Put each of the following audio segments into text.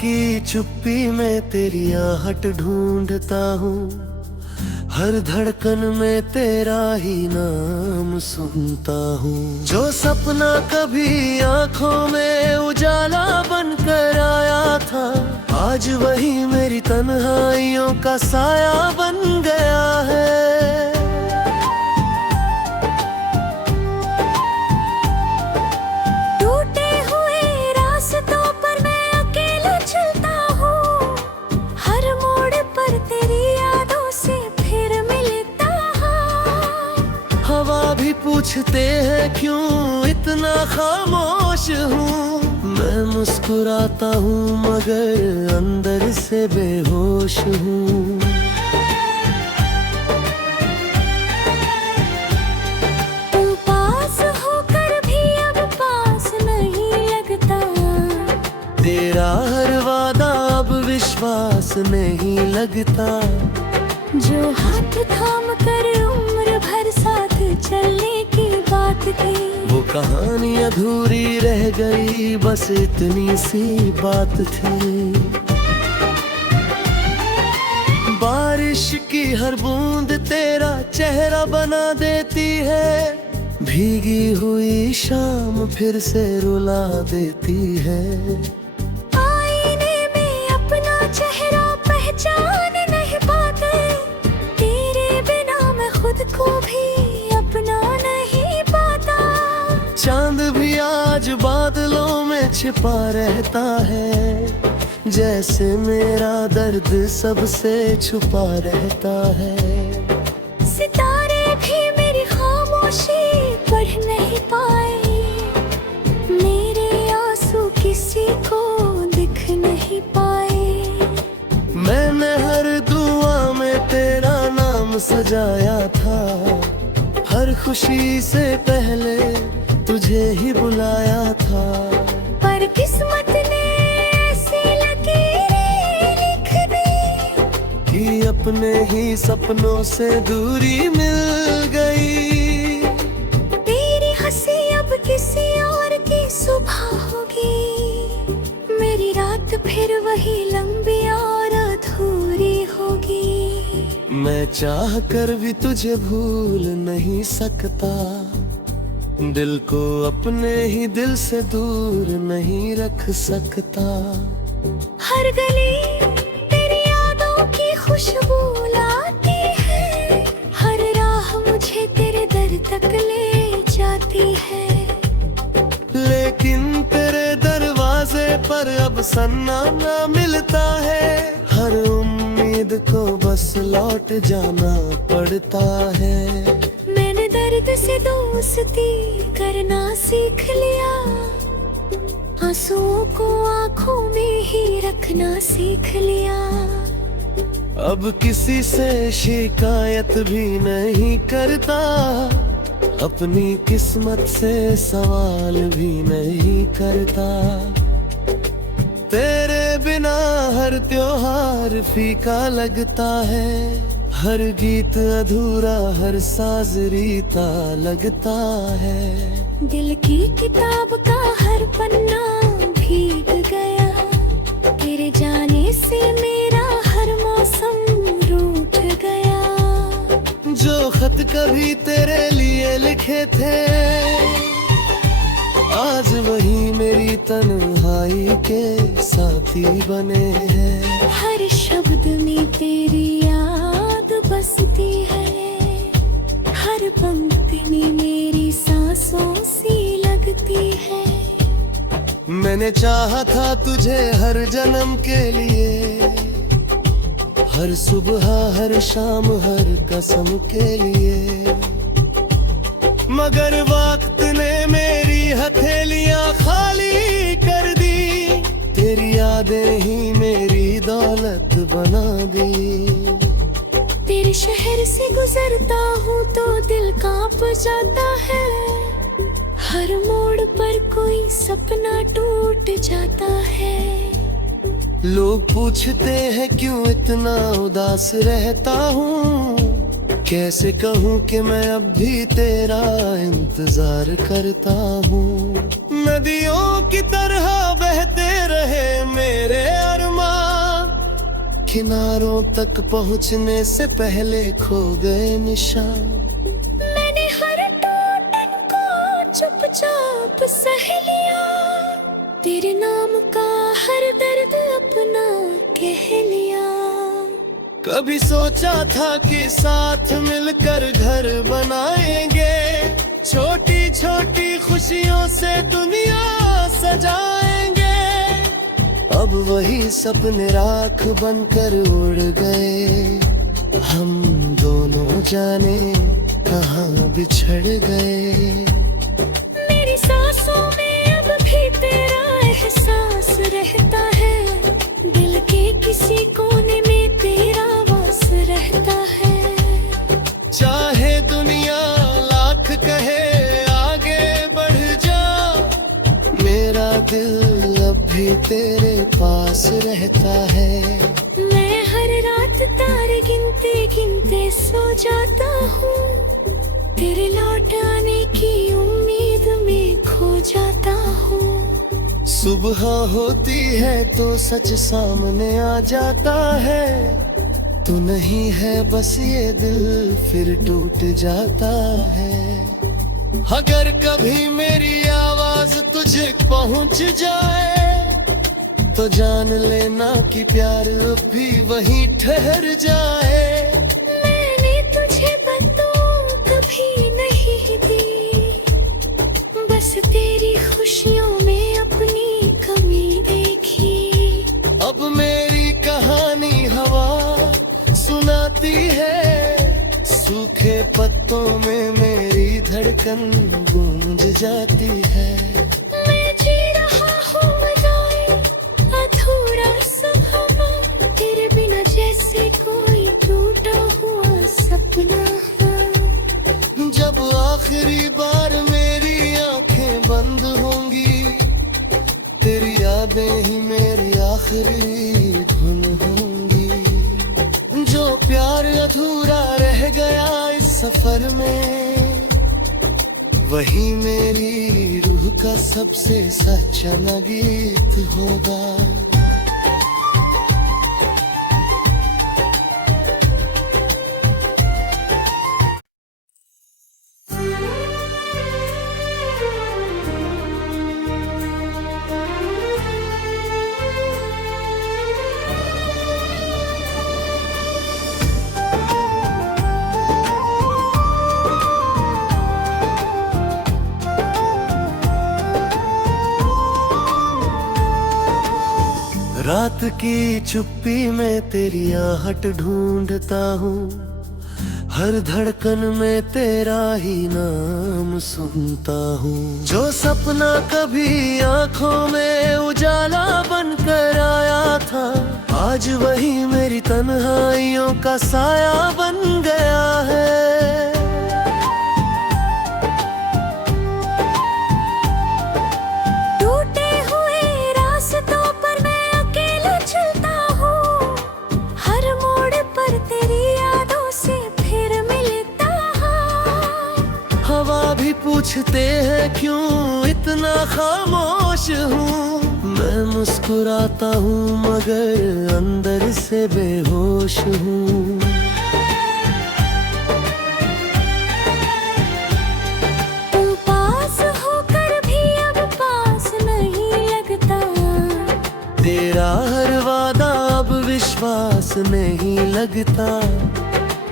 की चुप्पी में तेरी आहट ढूंढता हूँ, हर धड़कन में तेरा ही नाम सुनता हूँ। जो सपना कभी आंखों में उजाला बनकर आया था, आज वही मेरी तन्हाइयों का साया बन गया है। टूटे हुए रास्तों पर मैं अकेला चलता हूँ, हर मोड़ पर तेरी यादों से फिर मिलता हूँ। हवा भी पूछते हैं क्यों इतना खामोश हूँ, मैं मुस्कुराता हूँ मगर अंदर से बेहोश हूँ। तू पास होकर भी अब पास नहीं लगता, तेरा हर वादा अब विश्वास नहीं लगता। जो हाथ थाम कर उम्र भर साथ चलने की बात थी, वो कहानी अधूरी रह गई, बस इतनी सी बात थी। बारिश की हर बूंद तेरा चेहरा बना देती है, भीगी हुई शाम फिर से रुला देती है। आईने में अपना चेहरा पहचान नहीं पाते, तेरे बिना मैं खुद को भी अपना नहीं पाता। चांद भी आज बादलों में छिपा रहता है, जैसे मेरा दर्द सबसे छुपा रहता है। सितारे भी मेरी खामोशी पढ़ नहीं पाए, मेरे आंसू किसी को दिख नहीं पाए। मैंने हर दुआ में तेरा नाम सजाया था, हर खुशी से पहले तुझे ही बुलाया था। पर किस्मत ने ऐसी लकीरें लिख दी कि अपने ही सपनों से दूरी मिल गई। तेरी हंसी अब किसी और की सुबह होगी, मेरी रात फिर वही लंबी और अधूरी होगी। मैं चाह कर भी तुझे भूल नहीं सकता, दिल को अपने ही दिल से दूर नहीं रख सकता। हर गली तेरी यादों की खुशबू लाती है, हर राह मुझे तेरे दर तक ले जाती है। लेकिन तेरे दरवाजे पर अब सन्ना ना मिलता है, हर उम्मीद को बस लौट जाना पड़ता है। मैंने दर्द से दोस्ती करना सीख लिया, आंसुओं को आंखों में ही रखना सीख लिया। अब किसी से शिकायत भी नहीं करता, अपनी किस्मत से सवाल भी नहीं करता। तेरे बिना हर त्योहार फीका लगता है, हर गीत अधूरा हर साज रीता लगता है। दिल की किताब का हर पन्ना भीग गया, तेरे जाने से मेरा हर मौसम रूठ गया। जो खत कभी तेरे लिए लिखे थे, आज वही मेरी तन्हाई के साथी बने हैं। हर शब्द में तेरी याद बसती है, हर पंक्ति में मेरी सांसों सी लगती है। मैंने चाहा था तुझे हर जन्म के लिए, हर सुबह हर शाम हर कसम के लिए, मगर वक्त ने मेरी हथेलियां खाली कर दी, तेरी यादें ही मेरी दौलत बना दी। तेरे शहर से गुजरता हूँ तो दिल कांप जाता है, हर मोड़ पर कोई सपना टूट जाता है। लोग पूछते हैं क्यों इतना उदास रहता हूँ, कैसे कहूँ कि मैं अब भी तेरा इंतजार करता हूँ। नदियों की तरह बहते रहे मेरे अरमान, किनारों तक पहुंचने से पहले खो गए निशान। मैंने हर टूटन को चुपचाप सह लिया, तेरे नाम का हर दर्द अपना कह लिया। कभी सोचा था कि साथ मिलकर घर बनाएंगे, छोटी छोटी खुशियों से दुनिया सजाएंगे। अब वही सपने राख बनकर उड़ गए, हम दोनों जाने कहाँ बिछड़ गए। मेरी सांसों में अब भी तेरा एहसास रहता है, दिल के किसी कोने में तेरा वास रहता है। चाहे दुनिया लाख कहे आगे बढ़ जा, मेरा दिल अब भी तेरे पास रहता है। मैं हर रात तारे गिनते गिनते सो जाता हूँ, तेरे लौट आने की उम्मीद में खो जाता हूँ। सुबह होती है तो सच सामने आ जाता है, तू नहीं है बस ये दिल फिर टूट जाता है। अगर कभी मेरी आवाज तुझे पहुंच जाए तो जान लेना कि प्यार अब भी वहीं ठहर जाए। मैंने तुझे बददुआ कभी नहीं दी, बस तेरी खुशियों में अपनी कमी देखी। अब मेरी कहानी हवा सुनाती है, सूखे पत्तों में मेरी धड़कन गूंज जाती है। मैं जी रहा हूँ बजाए अधूरा सपना, तेरे बिना जैसे कोई टूटा हुआ सपना। जब आखिरी बार मेरी आंखें बंद होंगी, तेरी यादें ही मेरी आखिरी धुन होंगी। जो प्यार अधूरा रह गया इस सफर में, वही मेरी रूह का सबसे सच्चा गीत होगा। रात की चुप्पी में तेरी आहट ढूंढता हूँ, हर धड़कन में तेरा ही नाम सुनता हूँ। जो सपना कभी आंखों में उजाला बनकर आया था, आज वही मेरी तन्हाइयों का साया बन गया है। पूछते हैं क्यों इतना खामोश हूँ, मैं मुस्कुराता हूँ मगर अंदर से बेहोश हूँ। तुम पास होकर भी अब पास नहीं लगता, तेरा हर वादा अब विश्वास नहीं लगता।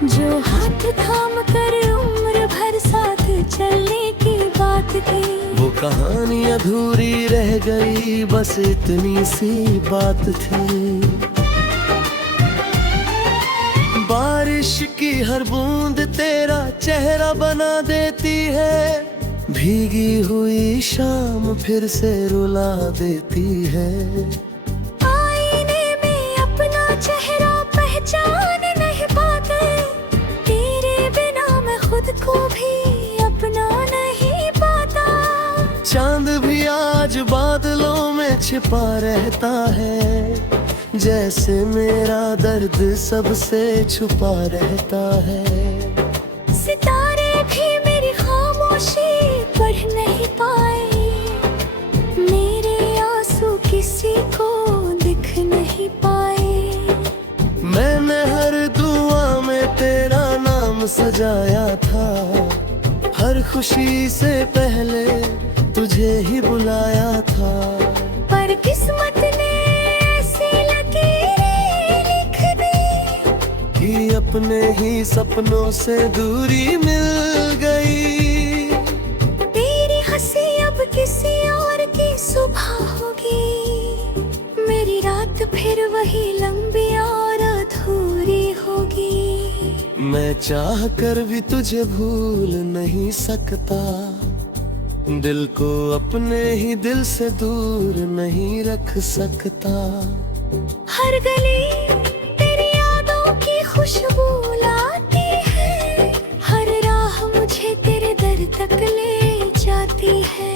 जो हाथ थाम कर उम्र भर साथ चलने की बात थी, वो कहानी अधूरी रह गई, बस इतनी सी बात थी। बारिश की हर बूंद तेरा चेहरा बना देती है, भीगी हुई शाम फिर से रुला देती है। आईने में अपना चेहरा पहचान नहीं पाते, तेरे बिना मैं खुद को भी अपना नहीं पाता। चांद भी आज बादलों में छिपा रहता है, जैसे मेरा दर्द सबसे छुपा रहता है। सितारे भी मेरी खामोशी पढ़ नहीं पाए, सजाया था, हर खुशी से पहले तुझे ही बुलाया था। पर किस्मत ने ऐसी लकीरें लिख दी कि अपने ही सपनों से दूरी मिल गई। तेरी हंसी अब किसी और की सुबह होगी, मेरी रात फिर वही लंबी और अधूरी होगी। मैं चाह कर भी तुझे भूल नहीं सकता, दिल को अपने ही दिल से दूर नहीं रख सकता। हर गली तेरी यादों की खुशबू लाती है, हर राह मुझे तेरे दर तक ले जाती है।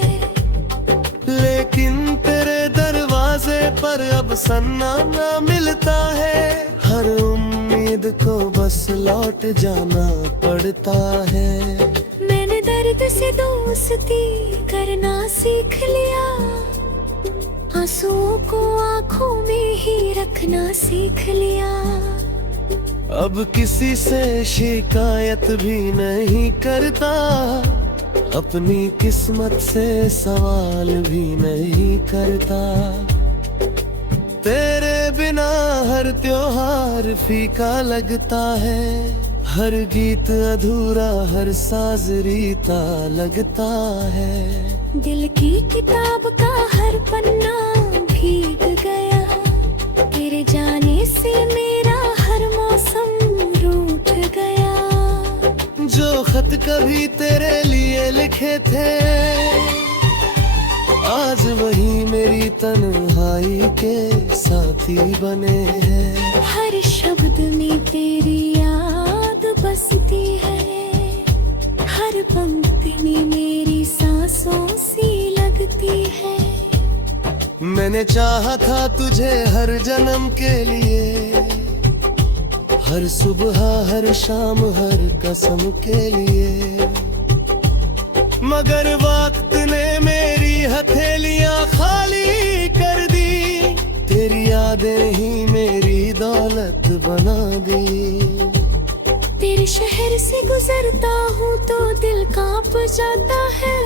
लेकिन तेरे दरवाजे पर अब सन्ना ना मिलता है, हर उम्मीद को बस लौट जाना पड़ता है। मैंने दर्द से दोस्ती करना सीख लिया, आंसुओं को आंखों में ही रखना सीख लिया। अब किसी से शिकायत भी नहीं करता, अपनी किस्मत से सवाल भी नहीं करता। तेरे बिना हर त्योहार फीका लगता है, हर गीत अधूरा, हर साज रीता लगता है। दिल की किताब का हर पन्ना भीग गया, तेरे जाने से मेरा हर मौसम रूठ गया। जो खत कभी तेरे लिए लिखे थे, आज वही मेरी तन्हाई के साथी बने हैं। हर शब्द में तेरी याद बसती है, हर पंक्ति में मेरी सांसों सी लगती है। मैंने चाहा था तुझे हर जन्म के लिए, हर सुबह हर शाम हर कसम के लिए। मगर वक्त ने मेरी हथेलियां खाली कर दी, तेरी यादें ही मेरी दौलत बना दी। तेरे शहर से गुजरता हूँ तो दिल कांप जाता है,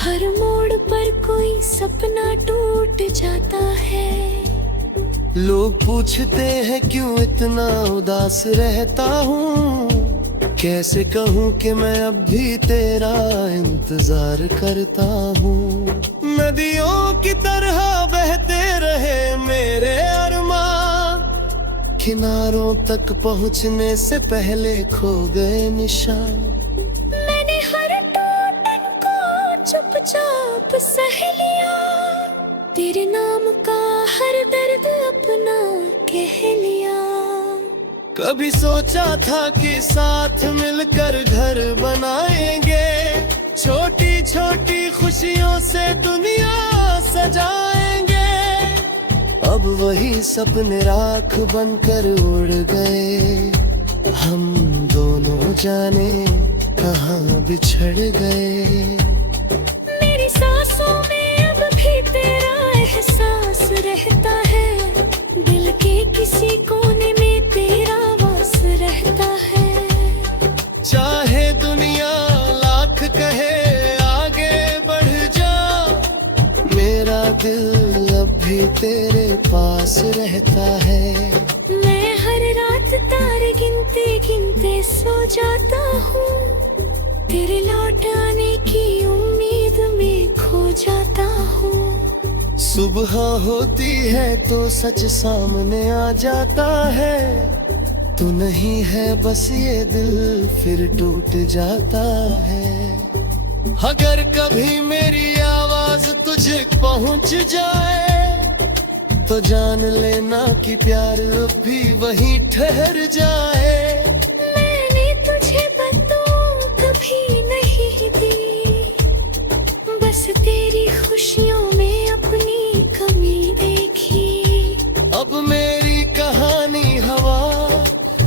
हर मोड़ पर कोई सपना टूट जाता है। लोग पूछते हैं क्यों इतना उदास रहता हूँ, कैसे कहूँ कि मैं अब भी तेरा इंतजार करता हूँ। नदियों की तरह बहते रहे मेरे अरमान, किनारों तक पहुँचने से पहले खो गए निशान। मैंने हर टूटन को चुपचाप सह लिया, तेरे नाम का हर दर्द अपना कह लिया। कभी सोचा था कि साथ मिलकर घर बनाएंगे, छोटी छोटी खुशियों से दुनिया सजाएंगे। अब वही सपने राख बनकर उड़ गए, हम दोनों जाने कहाँ बिछड़ गए। मेरी सांसों में अब भी तेरा एहसास रहता है, दिल के किसी कोने में तेरा वास रहता है। चाहे दुनिया लाख कहे आगे बढ़ जा, मेरा दिल अब भी तेरे पास रहता है। मैं हर रात तारे गिनते गिनते सो जाता हूँ, तेरे लौट आने की उम्मीद में खो जाता हूँ। सुबह होती है तो सच सामने आ जाता है, तू नहीं है बस ये दिल फिर टूट जाता है। अगर कभी मेरी आवाज तुझे पहुंच जाए, तो जान लेना कि प्यार अब भी वहीं ठहर जाए। मैंने तुझे बददुआ कभी नहीं दी, बस तेरी खुशियों में अपनी कमी देखी। अब मेरी कहानी हवा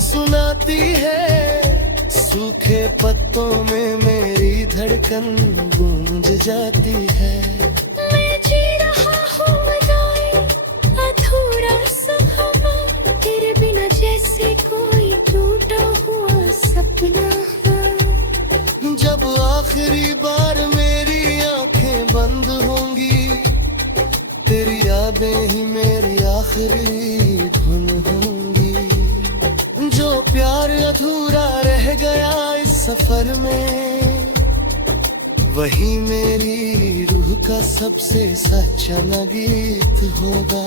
सुनाती है, सूखे पत्तों में मेरी धड़कन गूंज जाती है। मैं जी रहा हूँ अदाए अधूरा सपना, तेरे बिना जैसे कोई टूटा हुआ सपना। आखिरी बार मेरी आंखें बंद होंगी, तेरी यादें ही मेरी आखिरी धुन होंगी। जो प्यार अधूरा रह गया इस सफर में, वही मेरी रूह का सबसे सच्चा गीत होगा।